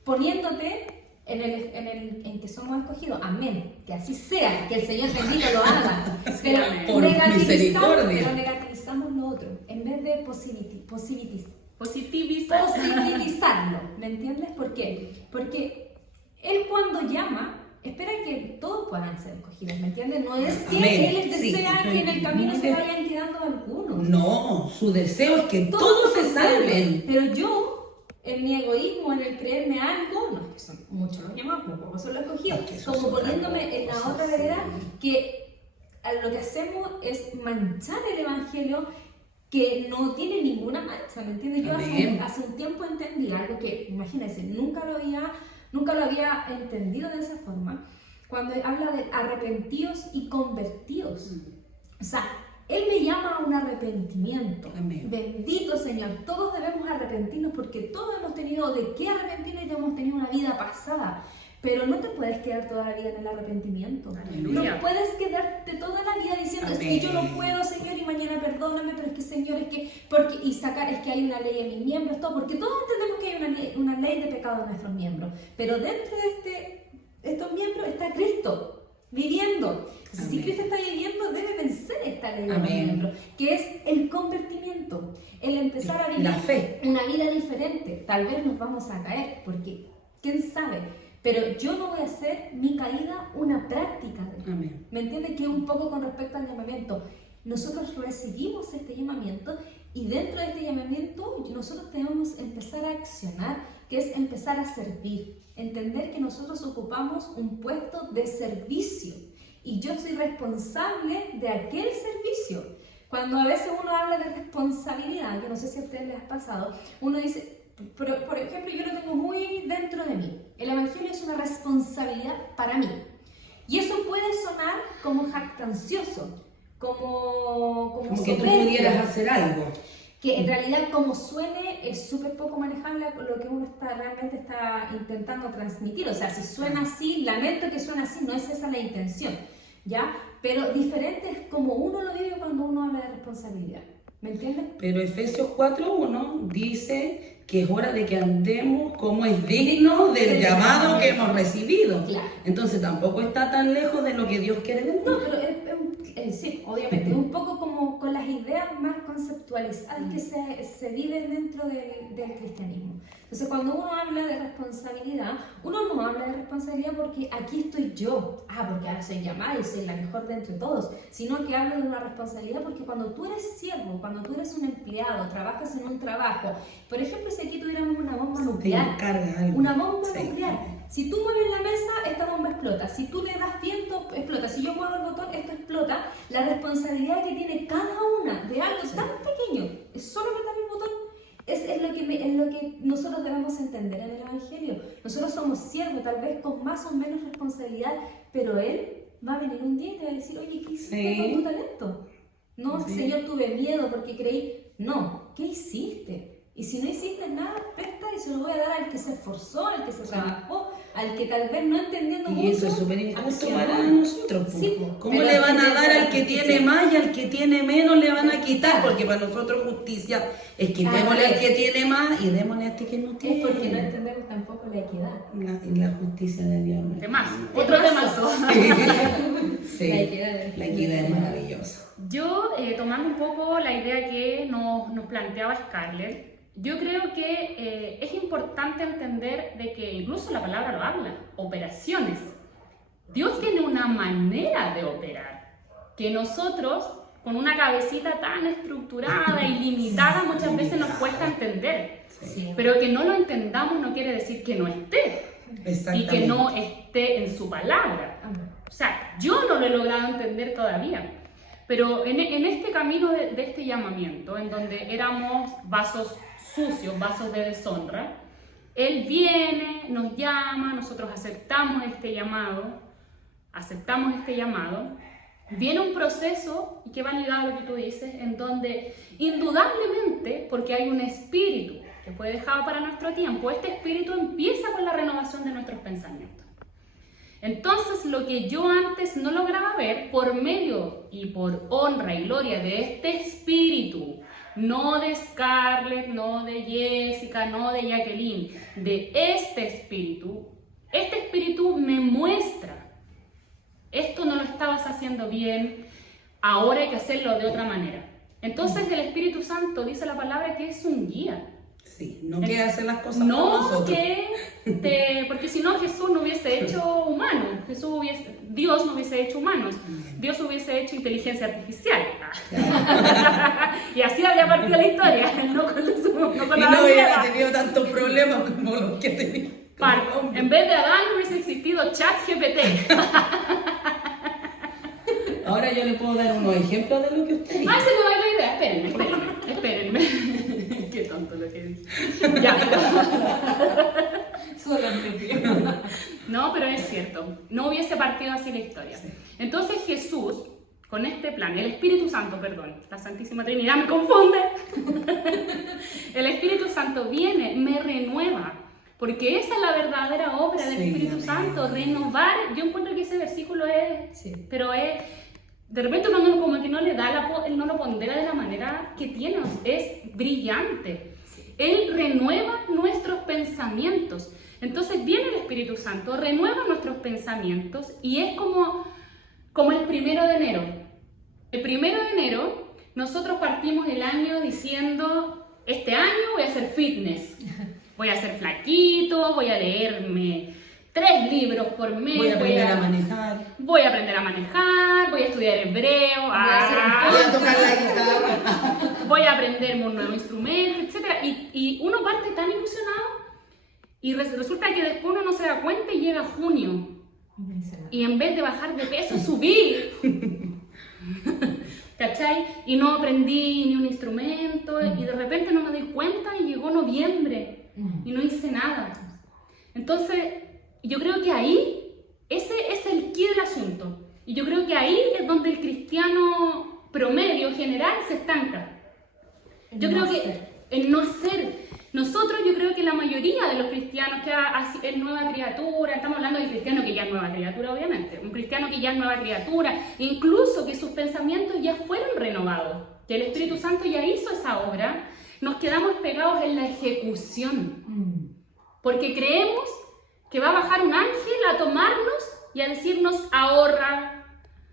poniéndote en que somos escogidos. Amén, que así sea, que el Señor bendito lo haga, pero por misericordia. negativizamos lo otro, en vez de Positivizar. positivizarlo, ¿me entiendes? ¿Por qué? Porque Él cuando llama espera que todos puedan ser escogidos, ¿me entiendes? No es que Amén. Él desea que en el camino se vayan quedando algunos. No, su deseo es que todos se salven. Pero yo, en mi egoísmo, en el creerme algo, no es que son muchos los llamados, pero pocos son los escogidos, como poniéndome en la otra vereda, que lo que hacemos es manchar el evangelio que no tiene ninguna mancha, ¿me entiendes? Yo hace un tiempo entendí algo que, imagínense, nunca lo había entendido de esa forma, cuando habla de arrepentidos y convertidos. O sea, Él me llama a un arrepentimiento. Amén. Bendito Señor, todos debemos arrepentirnos porque todos hemos tenido de qué arrepentirnos y hemos tenido una vida pasada. Pero no te puedes quedar toda la vida en el arrepentimiento. Aleluya. No puedes quedarte toda la vida diciendo: Amén. es que yo no puedo, Señor, y mañana perdóname, pero es que, Señor, es que es que hay una ley en mis miembros, todo, porque todos entendemos que hay una ley de pecado en nuestros miembros. Pero dentro de estos miembros está Cristo viviendo. Entonces, si Cristo está viviendo, debe vencer esta ley de los miembros, que es el convertimiento, el empezar a vivir la fe, una vida diferente. Tal vez nos vamos a caer, porque quién sabe. Pero yo no voy a hacer mi caída una práctica. Amén. ¿Me entiendes? Que un poco con respecto al llamamiento. Nosotros recibimos este llamamiento y dentro de este llamamiento nosotros debemos empezar a accionar, que es empezar a servir. Entender que nosotros ocupamos un puesto de servicio y yo soy responsable de aquel servicio. Cuando a veces uno habla de responsabilidad, yo no sé si a ustedes les ha pasado, uno dice... Pero, por ejemplo, yo lo tengo muy dentro de mí. El Evangelio es una responsabilidad para mí. Y eso puede sonar como jactancioso, como que tú pudieras hacer algo. Que en realidad, como suene, es súper poco manejable con lo que uno realmente está intentando transmitir. O sea, si suena así, lamento que suene así, no es esa la intención, ¿ya? Pero diferente es como uno lo vive cuando uno habla de responsabilidad. ¿Me entiendes? Pero Efesios 4:1 dice que es hora de que andemos como es digno del llamado que hemos recibido. Claro. Entonces tampoco está tan lejos de lo que Dios quiere de No, nosotros. pero sí, obviamente, es un poco como con las ideas más conceptualizadas que se viven dentro del cristianismo. Entonces, cuando uno habla de responsabilidad, uno no habla de responsabilidad porque aquí estoy yo, porque ahora soy llamada y soy la mejor de entre todos, sino que hablo de una responsabilidad porque cuando tú eres siervo, cuando tú eres un empleado, trabajas en un trabajo, por ejemplo, si aquí tuviéramos una bomba nuclear, Te encarga algo. una bomba Sí. nuclear, Si tú mueves la mesa, esta bomba explota. Si tú le das viento, explota. Si yo muevo el botón, esto explota. La responsabilidad que tiene cada una de algo tan pequeño, es solo apretar el botón, es lo que nosotros debemos entender en el Evangelio. Nosotros somos siervos, tal vez con más o menos responsabilidad, pero Él va a venir un día y te va a decir, oye, ¿qué hiciste con tu talento? No, Señor, tuve miedo porque creí. No, ¿qué hiciste? Y si no hiciste nada, presta y se lo voy a dar al que se esforzó, al que se trabajó, al que tal vez no entendiendo mucho. Y eso es súper injusto para nosotros. Sí, ¿Cómo le van a dar al que tiene más y al que tiene menos le van a quitar? Porque para nosotros justicia es quitémosle al que tiene más y démosle a este que no tiene. Es porque no entendemos tampoco la equidad. La justicia de Dios. ¿No? Temas. Otro temazo. Sí, La equidad es maravillosa. Yo, tomando un poco la idea que nos planteaba Scarlett, yo creo que es importante entender de que incluso la palabra lo habla, operaciones. Dios tiene una manera de operar que nosotros, con una cabecita tan estructurada y limitada, muchas veces nos cuesta entender. Sí. Pero que no lo entendamos no quiere decir que no esté y que no esté en su palabra. O sea, yo no lo he logrado entender todavía. Pero en este camino de este llamamiento, en donde éramos vasos sucios, vasos de deshonra, Él viene, nos llama, nosotros aceptamos este llamado, viene un proceso, y que va ligado a lo que tú dices, en donde indudablemente, porque hay un espíritu que fue dejado para nuestro tiempo, este espíritu empieza con la renovación de nuestros pensamientos. Entonces, lo que yo antes no lograba ver, por medio y por honra y gloria de este espíritu, no de Scarlett, no de Jessica, no de Jacqueline, de este espíritu me muestra, esto no lo estabas haciendo bien, ahora hay que hacerlo de otra manera. Entonces el Espíritu Santo dice la palabra que es un guía. Sí, no que hace las cosas por No nosotros. porque si no Jesús no hubiese hecho humanos, Dios no hubiese hecho humanos, Dios hubiese hecho inteligencia artificial. Y así habría partido la historia, no con Y Adán no y hubiera Eva. tenido tantos problemas como los que tenía. En vez de Adán hubiese existido ChatGPT. Ahora yo le puedo dar unos ejemplos de lo que usted dice. Ah, se me va la idea, espérenme. Qué tonto lo que dije. Ya. No, pero es cierto, no hubiese partido así la historia. Entonces Jesús, con este plan, el Espíritu Santo, perdón, la Santísima Trinidad me confunde. El Espíritu Santo viene, me renueva, porque esa es la verdadera obra del Espíritu Santo, renovar. Yo encuentro que ese versículo pero es, de repente uno como que no le da, no lo pondera de la manera que tiene, es brillante. Él renueva nuestros pensamientos. Entonces viene el Espíritu Santo, renueva nuestros pensamientos y es como el 1 de enero. El 1 de enero nosotros partimos el año diciendo, este año voy a hacer fitness, voy a ser flaquito, voy a leerme 3 libros por mes. Voy a aprender a manejar. Voy a aprender a manejar, voy a estudiar hebreo, Voy a tocar la guitarra. voy a aprenderme un nuevo instrumento, etc. Y uno parte tan ilusionado y resulta que después uno no se da cuenta y llega junio. Y en vez de bajar de peso, subí. ¿Cachai? Y no aprendí ni un instrumento y de repente no me di cuenta y llegó noviembre y no hice nada. Entonces, yo creo que ahí, ese es el quid del asunto. Y yo creo que ahí es donde el cristiano promedio, general, se estanca. Yo creo que el no hacer. Nosotros, yo creo que la mayoría de los cristianos que es nueva criatura, estamos hablando del cristiano que ya es nueva criatura, obviamente, un cristiano que ya es nueva criatura, incluso que sus pensamientos ya fueron renovados, que el Espíritu Santo ya hizo esa obra, nos quedamos pegados en la ejecución, porque creemos que va a bajar un ángel a tomarnos y a decirnos, ahorra,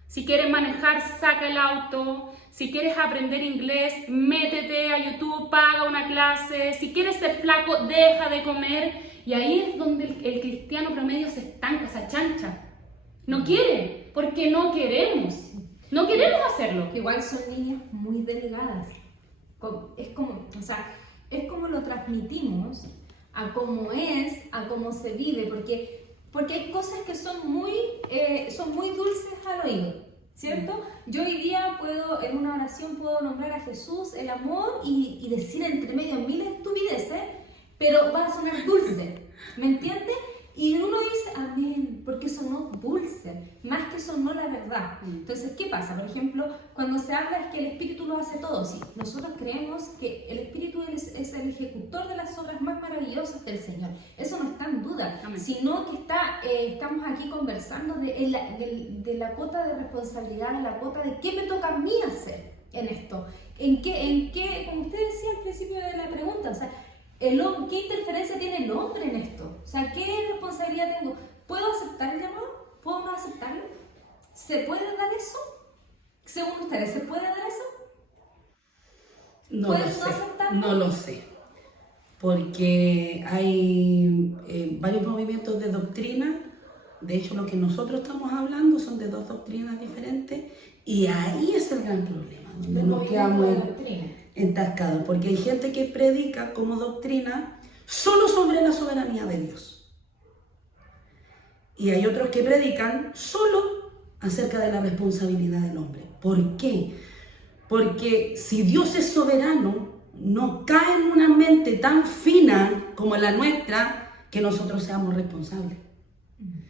si quieres manejar, saca el auto. Si quieres aprender inglés, métete a YouTube, paga una clase. Si quieres ser flaco, deja de comer. Y ahí es donde el cristiano promedio se estanca, se achancha. No quiere, porque no queremos. No queremos hacerlo. Igual son líneas muy delgadas. Es como lo transmitimos a cómo es, a cómo se vive. Porque porque hay cosas que son muy dulces al oído, ¿cierto? Yo hoy día puedo, en una oración, puedo nombrar a Jesús, el amor, y decir entre medio miles de estupideces, pero va a sonar dulce, ¿me entiendes? Y uno dice, amén, porque sonó dulce, más que sonó la verdad. Entonces, ¿qué pasa? Por ejemplo, cuando se habla es que el Espíritu lo hace todo, sí. Nosotros creemos que el Espíritu es el ejecutor de las obras más maravillosas del Señor. Eso no está en duda, Amén. Sino que estamos aquí conversando de la cuota de responsabilidad, de la cuota de qué me toca a mí hacer en esto. En qué, como usted decía al principio de la pregunta, o sea, ¿qué interferencia tiene el hombre en esto? O sea, ¿qué responsabilidad tengo? ¿Puedo aceptar el llamado? ¿Puedo no aceptarlo? ¿Se puede dar eso? Según ustedes, ¿se puede dar eso? No ¿Puedes lo no sé, aceptarlo? no lo sé, porque hay varios movimientos de doctrina. De hecho, lo que nosotros estamos hablando son de dos doctrinas diferentes, y ahí es el gran problema, donde nos quedamos entascados, porque hay gente que predica como doctrina solo sobre la soberanía de Dios, y hay otros que predican solo acerca de la responsabilidad del hombre. ¿Por qué? Porque si Dios es soberano, no cae en una mente tan fina como la nuestra que nosotros seamos responsables.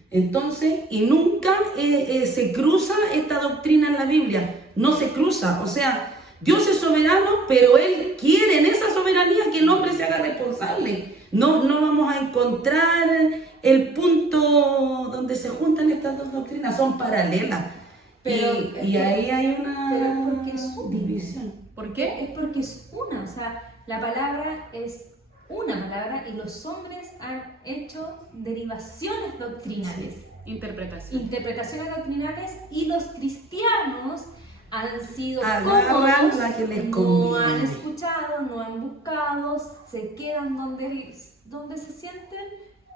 Entonces, y nunca se cruza esta doctrina en la Biblia, no se cruza. O sea, Dios es soberano, pero Él quiere en esa soberanía que el hombre se haga responsable. No vamos a encontrar el punto donde se juntan estas dos doctrinas, son paralelas. Y ahí hay una porque es una división. ¿Por qué? Es porque es una, o sea, la palabra es una palabra y los hombres han hecho derivaciones doctrinales, interpretaciones doctrinales, y los cristianos han sido Agarran cómodos, la que les no conviene. han escuchado, no han buscado, se quedan donde se sienten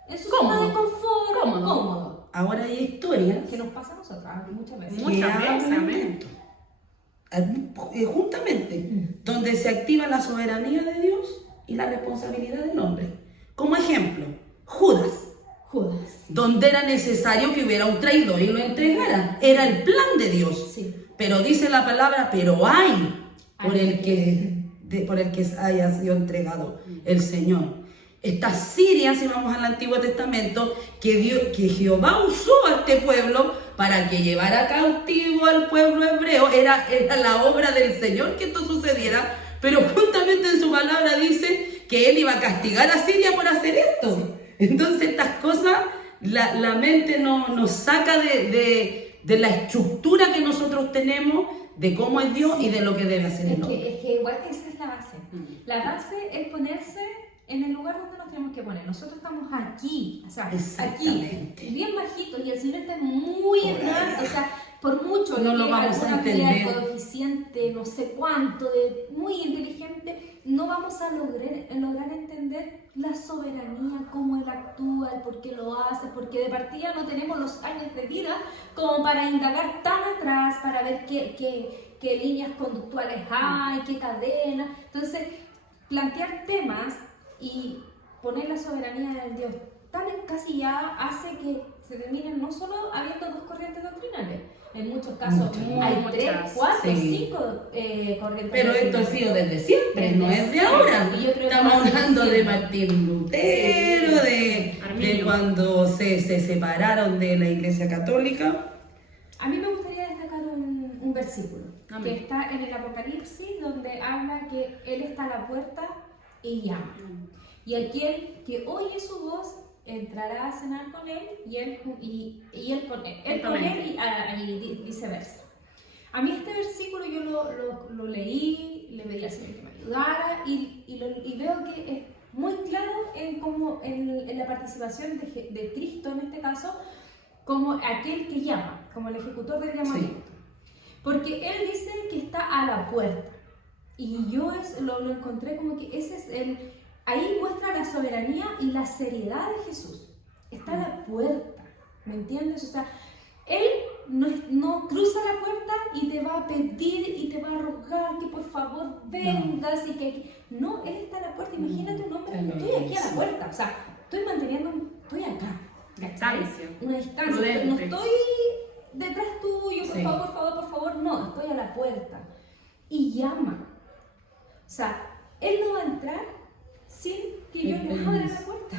en su zona de confort, cómodo. Ahora hay historias Que nos pasa a nosotros muchas veces. Muchas que veces, hablan amén. de esto. Justamente, donde se activa la soberanía de Dios y la responsabilidad del hombre. Como ejemplo, Judas, donde era necesario que hubiera un traidor y lo entregara. Era el plan de Dios. Sí. Pero dice la palabra, pero hay por el que haya sido entregado el Señor. Esta Siria, si vamos al Antiguo Testamento, que Jehová usó a este pueblo para que llevara cautivo al pueblo hebreo, era la obra del Señor que esto sucediera, pero justamente en su palabra dice que Él iba a castigar a Siria por hacer esto. Entonces estas cosas, la mente nos saca de la estructura que nosotros tenemos, de cómo es Dios y de lo que debe hacer el hombre. Es que igual esa es la base. La base es ponerse en el lugar donde nos tenemos que poner. Nosotros estamos aquí, o sea, aquí, bien bajitos, y el Señor está muy grande, o sea, por mucho no lo vamos a entender, coeficiente, no sé cuánto, muy inteligente, no vamos a lograr entender la soberanía, cómo Él actúa, el por qué lo hace, porque de partida no tenemos los años de vida como para indagar tan atrás, para ver qué líneas conductuales hay, qué cadenas. Entonces, plantear temas y poner la soberanía del Dios tan encasillada hace que se terminen no solo habiendo dos corrientes doctrinales, en muchos casos hay 3, 4, 5 corrientes. Pero esto ha sido desde siempre, no es de ahora. Estamos hablando de Martín Lutero, de cuando se separaron de la Iglesia Católica. A mí me gustaría destacar un versículo que está en el Apocalipsis, donde habla que Él está a la puerta y llama. Y aquel que oye su voz entrará a cenar con él y él con él y viceversa. A mí este versículo yo lo leí, le pedí al Señor que me ayudara y veo que es muy claro en la participación de Cristo en este caso como aquel que llama, como el ejecutor del llamamiento. Sí. Porque Él dice que está a la puerta. Y yo lo encontré como que ese es ahí muestra la soberanía y la seriedad de Jesús. Está a la puerta, ¿me entiendes? O sea, Él no cruza la puerta y te va a pedir y te va a rogar que por favor vengas Él está a la puerta. Imagínate un hombre, estoy aquí a la puerta, o sea, estoy acá. ¿cachai? Distancia. Una distancia. Prudente. No estoy detrás tuyo, por Sí. favor, por favor, por favor. No, estoy a la puerta. Y llama. O sea, Él no va a entrar sin que yo le abra la puerta.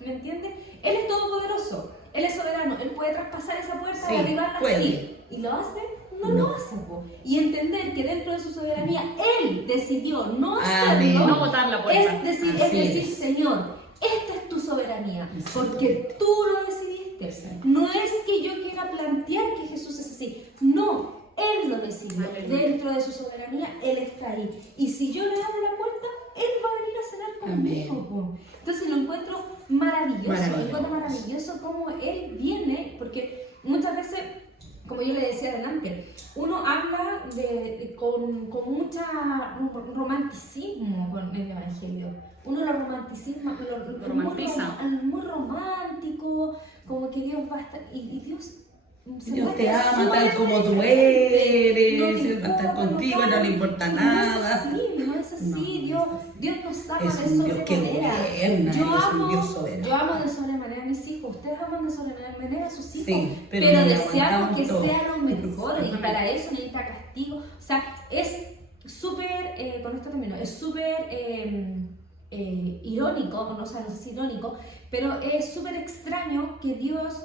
¿Me entiendes? Él es todopoderoso. Él es soberano. Él puede traspasar esa puerta Sí, y derribarla puede. así. ¿Y lo hace? No lo hace. Po. Y entender que dentro de su soberanía Él decidió no Amén. hacerlo. No botar la puerta. Es decir, Así es. Señor, esta es tu soberanía, Exacto. porque tú lo decidiste. Exacto. No es que yo quiera plantear que Jesús es así. No, Él lo decidió. Aleluya. Dentro de su soberanía, Él está ahí. Y si yo le abro la puerta, Él va a venir a cenar conmigo. Po. Entonces lo encuentro maravilloso. Maravilloso. Lo encuentro maravilloso cómo Él viene, porque muchas veces, como yo le decía adelante, uno habla con mucho romanticismo con el Evangelio. Uno lo romanticismo, lo romantiza. muy romántico, como que Dios va a estar. Y Dios. se Dios te muestra ama tal como tú sumamente diferente. eres, Él va a estar contigo, no le importa nada. No es así, No, Dios, no es así. Dios nos ama Es de un Dios que sobremanera. gobierna, Yo es un amo, Dios soberano. yo amo de sobremanera a mis hijos, ustedes aman de sobremanera a sus hijos, Sí, pero pero no le deseamos aguantamos que todo. sea lo mejor y Exactamente. para eso necesita castigo. O sea, es súper, con esto termino, es súper irónico, no sé si irónico, pero es súper extraño que Dios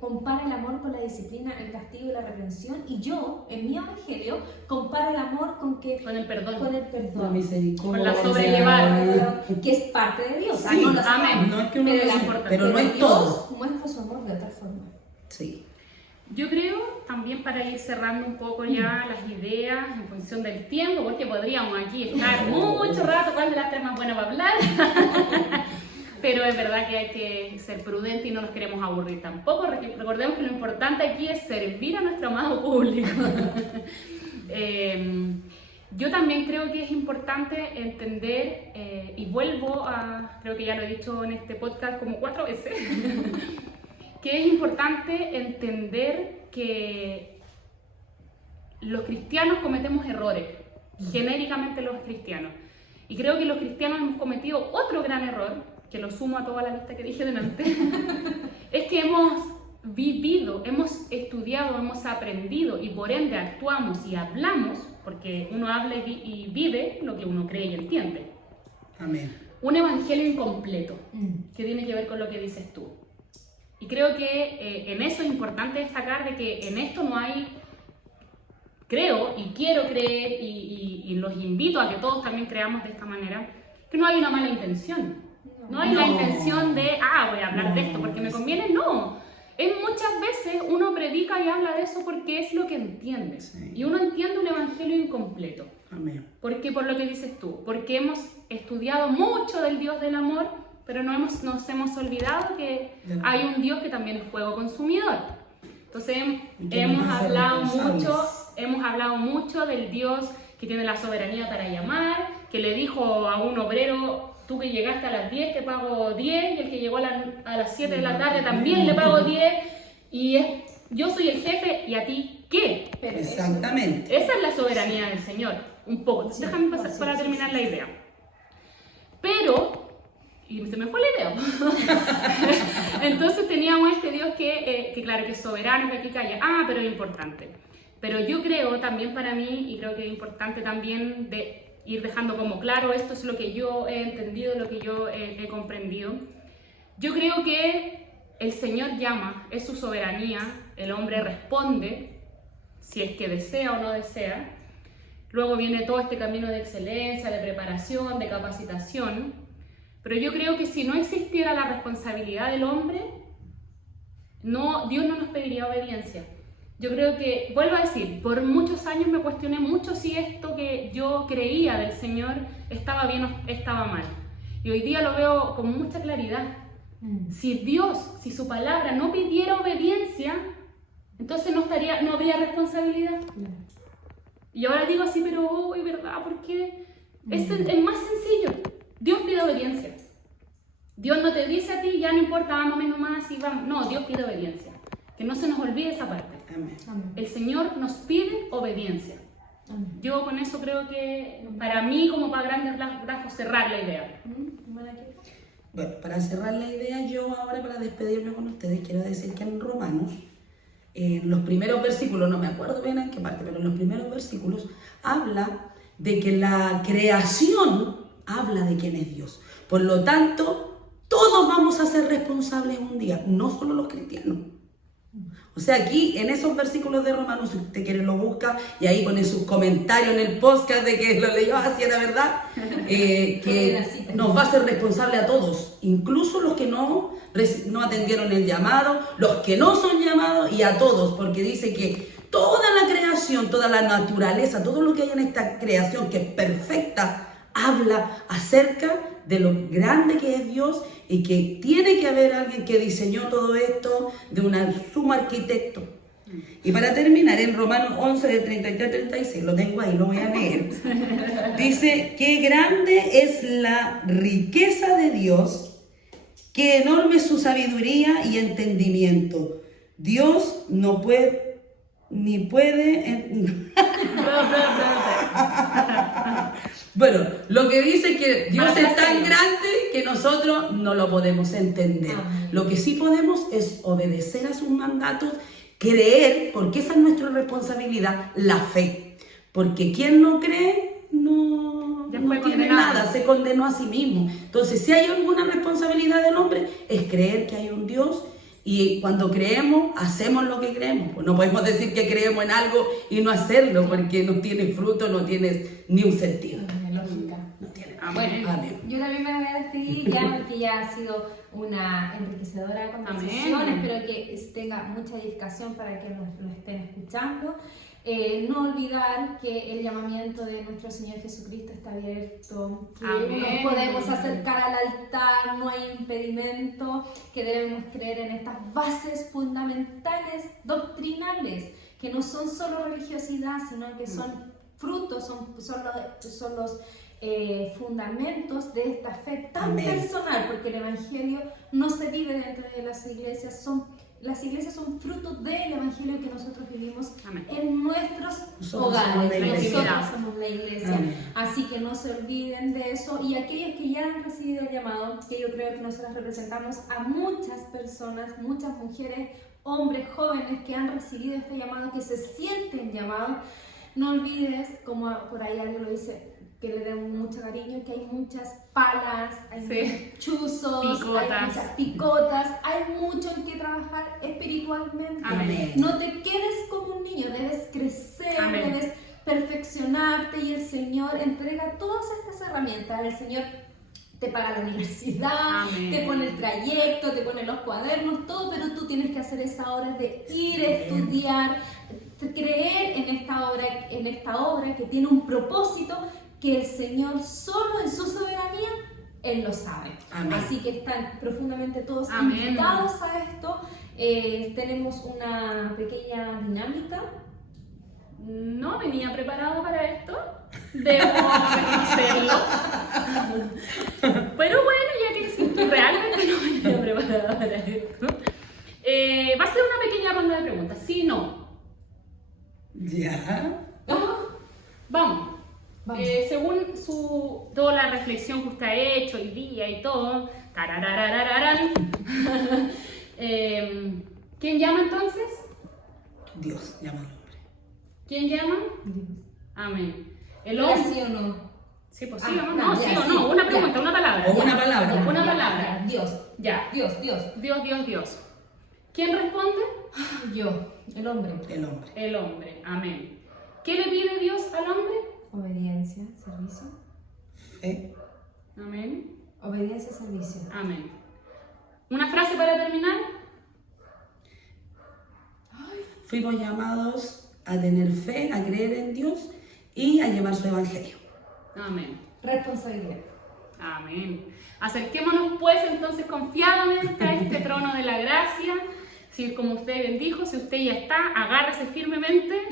compara el amor con la disciplina, el castigo y la reprensión, y yo, en mi evangelio, comparo el amor con Con el perdón. el La perdón, misericordia. Con la sobrellevar. que es parte de Dios. Sí, no lo amén. sabemos, No es que uno pero, lo la- sepa, pero no es Dios todo. muestra su amor de otra forma. Sí. Yo creo también para ir cerrando un poco ya las ideas en función del tiempo, porque podríamos aquí estar mucho rato, cuando las tres más buenas para hablar. Pero es verdad que hay que ser prudente y no nos queremos aburrir tampoco. Recordemos que lo importante aquí es servir a nuestro amado público. Yo también creo que es importante entender, y vuelvo a, creo que ya lo he dicho en este podcast como 4 veces, que es importante entender que los cristianos cometemos errores, genéricamente los cristianos. Y creo que los cristianos hemos cometido otro gran error, que lo sumo a toda la lista que dije delante, es que hemos vivido, hemos estudiado, hemos aprendido y por ende actuamos y hablamos, porque uno habla y vive lo que uno cree y entiende. Amén. Un evangelio incompleto, que tiene que ver con lo que dices tú. Y creo que en eso es importante destacar de que en esto no hay, creo y quiero creer y los invito a que todos también creamos de esta manera, que no hay una mala intención. No hay la No. intención de, voy a hablar de esto porque me conviene, no. Es muchas veces uno predica y habla de eso porque es lo que entiende. Sí. Y uno entiende un evangelio incompleto. Amén. Porque por lo que dices tú, porque hemos estudiado mucho del Dios del amor, pero nos hemos olvidado que hay un Dios que también es fuego consumidor. Entonces Y que hemos nos hace hablado responsables. mucho del Dios que tiene la soberanía para llamar, que le dijo a un obrero, tú que llegaste a las 10 te pago 10, y el que llegó a las 7 de la tarde también le pago 10, y yo soy el jefe, ¿y a ti qué? Pero eso- Exactamente. Esa es la soberanía del Señor, un poco. Sí, Déjame pasar sí, para sí, terminar sí, la sí. idea. Pero, y se me fue la idea. Entonces teníamos este Dios que claro, que es soberano, que aquí calla. Pero es importante. Pero yo creo también para mí, y creo que es importante también de ir dejando como claro, esto es lo que yo he entendido, lo que yo he comprendido. Yo creo que el Señor llama, es su soberanía, el hombre responde, si es que desea o no desea. Luego viene todo este camino de excelencia, de preparación, de capacitación. Pero yo creo que si no existiera la responsabilidad del hombre, Dios no nos pediría obediencia. Yo creo que, vuelvo a decir, por muchos años me cuestioné mucho si esto que yo creía del Señor estaba bien o estaba mal. Y hoy día lo veo con mucha claridad. Si Dios, si su palabra no pidiera obediencia, entonces no habría responsabilidad. Y ahora digo así, pero es verdad, porque es el más sencillo. Dios pide obediencia. Dios no te dice a ti, ya no importa, vámonos nomás y vamos. No, Dios pide obediencia. Que no se nos olvide esa parte. Amén. Amén. El Señor nos pide obediencia. Amén. Yo con eso creo que, para mí, como para grandes rasgos, cerrar la idea. ¿Maraquita? Bueno, para cerrar la idea, yo ahora para despedirme con ustedes quiero decir que en Romanos, en los primeros versículos, no me acuerdo bien en qué parte, pero en los primeros versículos habla de que la creación habla de quién es Dios. Por lo tanto, todos vamos a ser responsables un día, no solo los cristianos. O sea, aquí en esos versículos de Romanos, si usted quiere lo busca y ahí pone sus comentarios en el podcast de que lo leyó así era verdad, que nos va a ser responsable a todos, incluso los que no atendieron el llamado, los que no son llamados y a todos, porque dice que toda la creación, toda la naturaleza, todo lo que hay en esta creación que es perfecta, habla acerca de lo grande que es Dios y que tiene que haber alguien que diseñó todo esto, de un sumo arquitecto. Y para terminar, en Romanos 11, de 33 a 36, lo tengo ahí, lo voy a leer. Dice, qué grande es la riqueza de Dios, qué enorme es su sabiduría y entendimiento. Dios no puede, ni puede... Bueno, lo que dice es que Dios es tan grande que nosotros no lo podemos entender. Lo que sí podemos es obedecer a sus mandatos, creer, porque esa es nuestra responsabilidad, la fe. Porque quien no cree no tiene nada, se condenó a sí mismo. Entonces, si hay alguna responsabilidad del hombre, es creer que hay un Dios. Y cuando creemos, hacemos lo que creemos. Pues no podemos decir que creemos en algo y no hacerlo, porque no tiene fruto, no tiene ni un sentido. Lógica. No tiene. Amén. Amén. Yo también me voy a despedir ya, porque ya ha sido una enriquecedora conversación. Amén. Espero que tenga mucha edificación para que nos lo estén escuchando. No olvidar que el llamamiento de nuestro Señor Jesucristo está abierto, que Amén. nos podemos acercar al altar, no hay impedimento, que debemos creer en estas bases fundamentales, doctrinales, que no son solo religiosidad, sino que son frutos, son los fundamentos de esta fe tan Amén. personal, porque el Evangelio no se vive dentro de las iglesias, las iglesias son fruto del Evangelio que nosotros vivimos. Amén. En nuestros Nosotros hogares. somos la iglesia. Nosotros somos la iglesia. Amén. Así que no se olviden de eso. Y aquellos que ya han recibido el llamado, que yo creo que nosotros representamos a muchas personas, muchas mujeres, hombres, jóvenes que han recibido este llamado, que se sienten llamados, no olvides, como por ahí alguien lo dice, que le den mucho cariño, que hay muchas palas, hay muchos chuzos, Picotas. hay muchas picotas, hay mucho en que trabajar espiritualmente. Amén. No te quedes como un niño, debes crecer, Amén. debes perfeccionarte y el Señor entrega todas estas herramientas. El Señor te paga la universidad, Amén. te pone el trayecto, te pone los cuadernos, todo, pero tú tienes que hacer esa hora de ir a estudiar, creer en esta obra que tiene un propósito que el Señor solo en su soberanía, Él lo sabe. Amén. Así que están profundamente todos Amén. invitados a esto. Tenemos una pequeña dinámica. No venía preparado para esto, debo reconocerlo. Pero bueno, ya que sí, realmente no venía preparada para esto. Va a ser una pequeña ronda de preguntas, ¿sí o no? Ya. Vamos. Vamos. Según toda la reflexión que usted ha hecho hoy día y todo, tararararararán, ¿quién llama entonces? Dios llama al hombre. ¿Quién llama? Amén. El hombre. ¿Sí o no? Sí, pues sí o no, Ah, sí ya, o sí, no, una ya. pregunta, una palabra. O una palabra. Ya, Una ya, palabra. ya. Dios. Ya. Dios. Dios. ¿Quién responde? Yo, el hombre. El hombre. El hombre. Amén. ¿Qué le pide Dios al hombre? Obediencia, servicio. Fe. Amén. Obediencia, servicio. Amén. ¿Una frase para terminar? Fuimos llamados a tener fe, a creer en Dios y a llevar su evangelio. Amén. Responsabilidad. Amén. Acerquémonos pues entonces confiadamente a este trono de la gracia. Si, como usted bien dijo, si usted ya está, agárrese firmemente.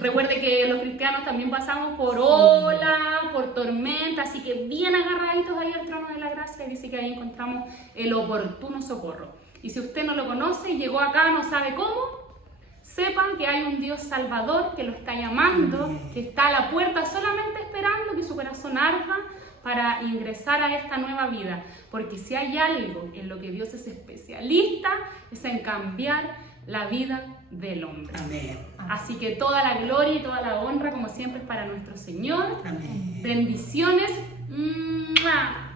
Recuerde que los cristianos también pasamos por ola, por tormenta, así que bien agarraditos ahí al trono de la gracia. Dice que ahí encontramos el oportuno socorro. Y si usted no lo conoce y llegó acá, no sabe cómo, sepan que hay un Dios salvador que lo está llamando, que está a la puerta solamente esperando que su corazón arda para ingresar a esta nueva vida, porque si hay algo en lo que Dios es especialista, es en cambiar la vida del hombre. Amén. Así que toda la gloria y toda la honra, como siempre, es para nuestro Señor. Amén. Bendiciones. ¡Mua!